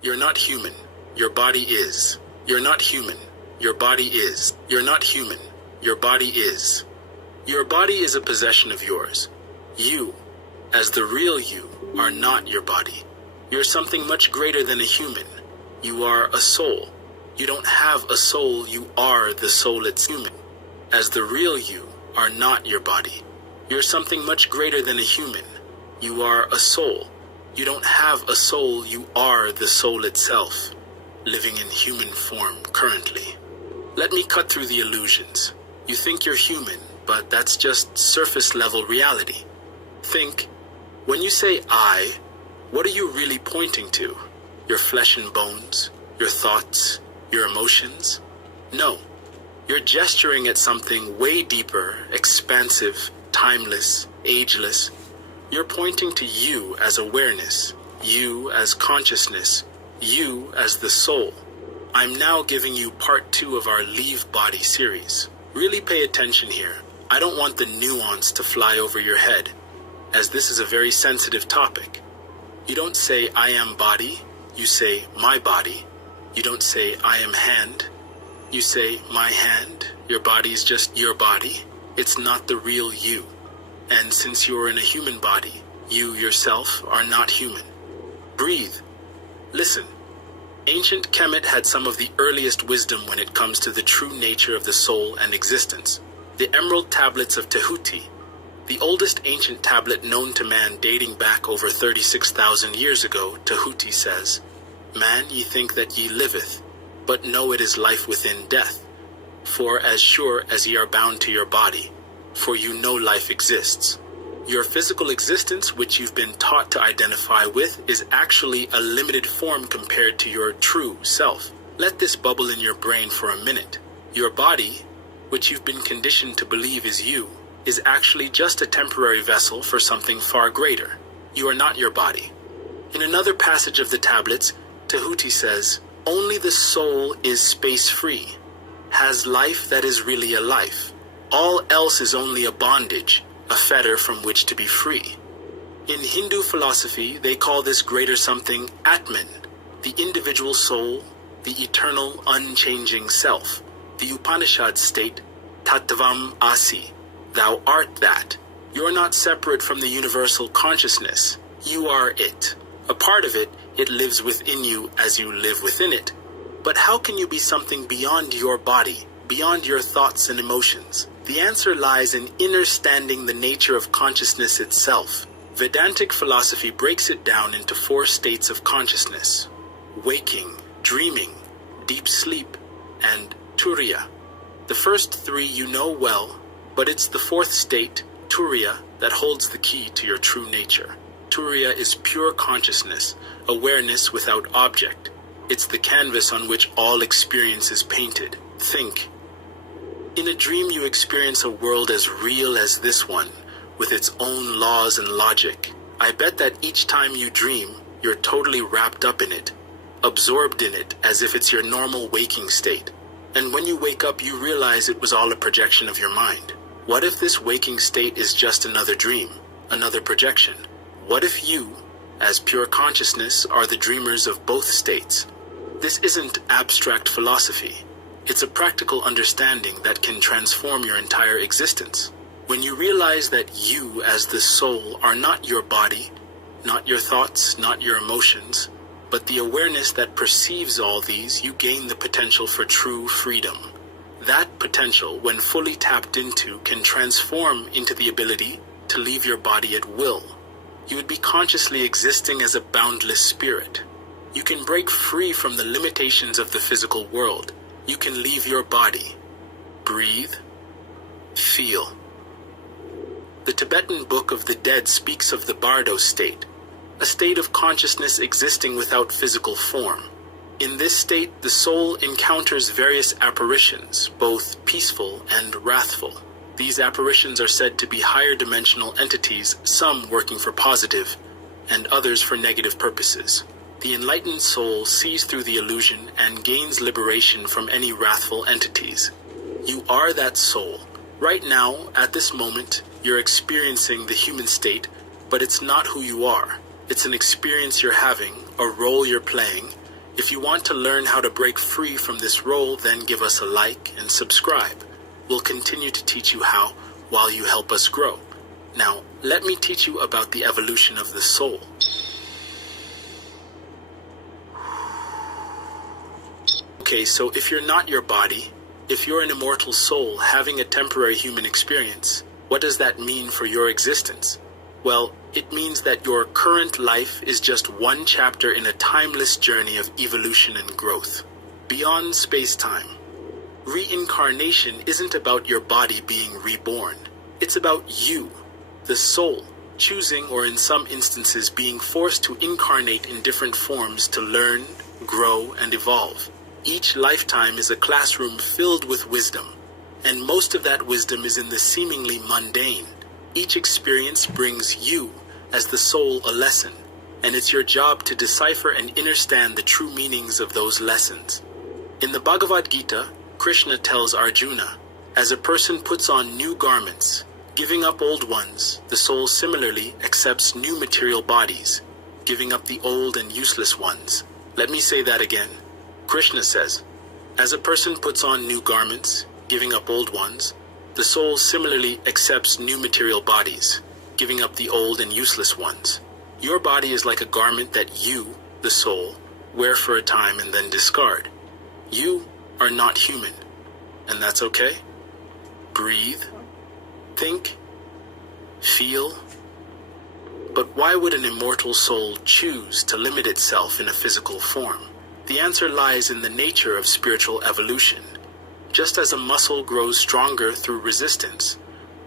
You're not human. Your body is. You're not human. Your body is. You're not human. Your body is. Your body is a possession of yours. You, as the real you, are not your body. You're something much greater than a human. You are a soul. You don't have a soul, you are the soul it's human. As the real you are not your body. You're something much greater than a human. You are a soul. You don't have a soul, you are the soul itself, living in human form currently. Let me cut through the illusions. You think you're human, but that's just surface level reality. Think, when you say I, what are you really pointing to? Your flesh and bones? Your thoughts? Your emotions? No. You're gesturing at something way deeper, expansive, timeless, ageless. You're pointing to you as awareness, you as consciousness, you as the soul. I'm now giving you part 2 of our Leave Body series. Really pay attention here. I don't want the nuance to fly over your head, as this is a very sensitive topic. You don't say I am body, you say my body. You don't say I am hand, you say my hand. Your body is just your body. It's not the real you. And since you're in a human body, you yourself are not human. Breathe. Listen. Ancient Kemet had some of the earliest wisdom when it comes to the true nature of the soul and existence. The Emerald Tablets of Tehuti, the oldest ancient tablet known to man dating back over 36,000 years ago, Tehuti says, "Man, ye think that ye liveth, but know it is life within death. For as sure as ye are bound to your body, for you know life exists. Your physical existence, which you've been taught to identify with, is actually a limited form compared to your true self. Let this bubble in your brain for a minute. Your body, which you've been conditioned to believe is you, is actually just a temporary vessel for something far greater. You are not your body." In another passage of the tablets, Tehuti says, "Only the soul is space-free, has life that is really a life. All else is only a bondage, a fetter from which to be free." In Hindu philosophy, they call this greater something Atman, the individual soul, the eternal, unchanging self. The Upanishads state, Tattvam Asi, thou art that. You're not separate from the universal consciousness. You are it. A part of it, it lives within you as you live within it. But how can you be something beyond your body, beyond your thoughts and emotions? The answer lies in understanding the nature of consciousness itself. Vedantic philosophy breaks it down into 4 states of consciousness: waking, dreaming, deep sleep, and turiya. The first 3 you know well, but it's the 4th state, turiya, that holds the key to your true nature. Turiya is pure consciousness, awareness without object. It's the canvas on which all experience is painted. Think. In a dream you experience a world as real as this one, with its own laws and logic. I bet that each time you dream, you're totally wrapped up in it, absorbed in it as if it's your normal waking state. And when you wake up, you realize it was all a projection of your mind. What if this waking state is just another dream, another projection? What if you, as pure consciousness, are the dreamers of both states? This isn't abstract philosophy. It's a practical understanding that can transform your entire existence. When you realize that you, as the soul, are not your body, not your thoughts, not your emotions, but the awareness that perceives all these, you gain the potential for true freedom. That potential, when fully tapped into, can transform into the ability to leave your body at will. You would be consciously existing as a boundless spirit. You can break free from the limitations of the physical world. You can leave your body. Breathe. Feel. The Tibetan Book of the Dead speaks of the Bardo state, a state of consciousness existing without physical form. In this state, the soul encounters various apparitions, both peaceful and wrathful. These apparitions are said to be higher dimensional entities, some working for positive, and others for negative purposes. The enlightened soul sees through the illusion and gains liberation from any wrathful entities. You are that soul. Right now, at this moment, you're experiencing the human state, but it's not who you are. It's an experience you're having, a role you're playing, If you want to learn how to break free from this role, then give us a like and subscribe. We'll continue to teach you how while you help us grow. Now, let me teach you about the evolution of the soul. Okay, so if you're not your body, if you're an immortal soul having a temporary human experience, what does that mean for your existence? Well, it means that your current life is just one chapter in a timeless journey of evolution and growth, beyond space-time. Reincarnation isn't about your body being reborn. It's about you, the soul, choosing or in some instances being forced to incarnate in different forms to learn, grow, and evolve. Each lifetime is a classroom filled with wisdom, and most of that wisdom is in the seemingly mundane. Each experience brings you, as the soul, a lesson, and it's your job to decipher and understand the true meanings of those lessons. In the Bhagavad Gita, Krishna tells Arjuna, as a person puts on new garments, giving up old ones, the soul similarly accepts new material bodies, giving up the old and useless ones. Let me say that again. Krishna says, as a person puts on new garments, giving up old ones, the soul similarly accepts new material bodies, giving up the old and useless ones. Your body is like a garment that you, the soul, wear for a time and then discard. You are not human, and that's okay. Breathe, think, feel. But why would an immortal soul choose to limit itself in a physical form? The answer lies in the nature of spiritual evolution. Just as a muscle grows stronger through resistance,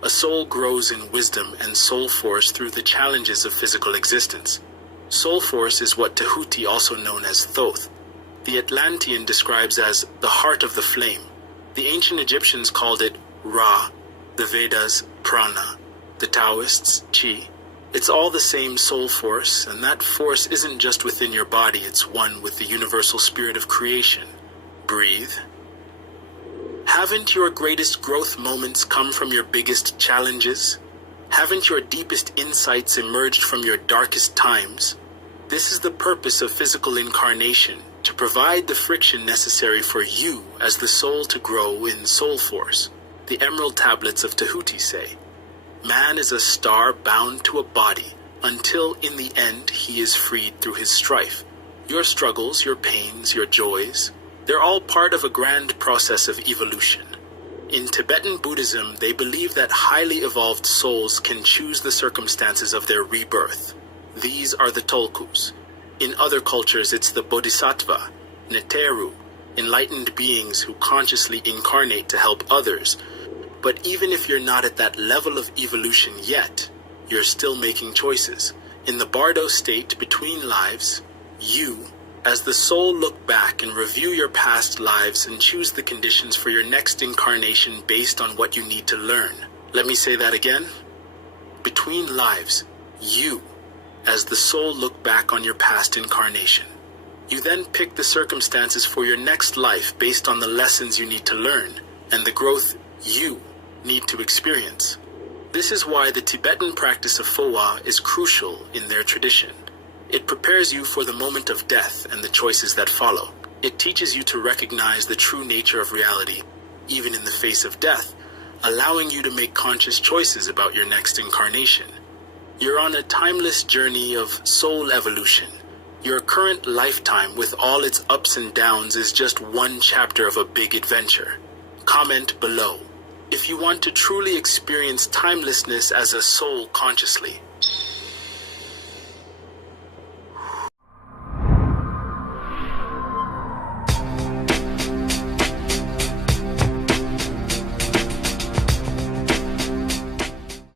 a soul grows in wisdom and soul force through the challenges of physical existence. Soul force is what Tahuti, also known as Thoth, the Atlantean describes as the heart of the flame. The ancient Egyptians called it Ra, the Vedas Prana, the Taoists Chi. It's all the same soul force, and that force isn't just within your body, it's one with the universal spirit of creation. Breathe. Haven't your greatest growth moments come from your biggest challenges? Haven't your deepest insights emerged from your darkest times? This is the purpose of physical incarnation, to provide the friction necessary for you as the soul to grow in soul force. The Emerald Tablets of Tahuti say, man is a star bound to a body until in the end he is freed through his strife. Your struggles, your pains, your joys, they're all part of a grand process of evolution. In Tibetan Buddhism, they believe that highly evolved souls can choose the circumstances of their rebirth. These are the Tulkus. In other cultures, it's the Bodhisattva, Neteru, enlightened beings who consciously incarnate to help others. But even if you're not at that level of evolution yet, you're still making choices. In the Bardo state between lives, you, as the soul, look back and review your past lives and choose the conditions for your next incarnation based on what you need to learn. Let me say that again. Between lives, you, as the soul, look back on your past incarnation. You then pick the circumstances for your next life based on the lessons you need to learn and the growth you need to experience. This is why the Tibetan practice of Phowa is crucial in their tradition. It prepares you for the moment of death and the choices that follow. It teaches you to recognize the true nature of reality, even in the face of death, allowing you to make conscious choices about your next incarnation. You're on a timeless journey of soul evolution. Your current lifetime, with all its ups and downs, is just one chapter of a big adventure. Comment below if you want to truly experience timelessness as a soul consciously.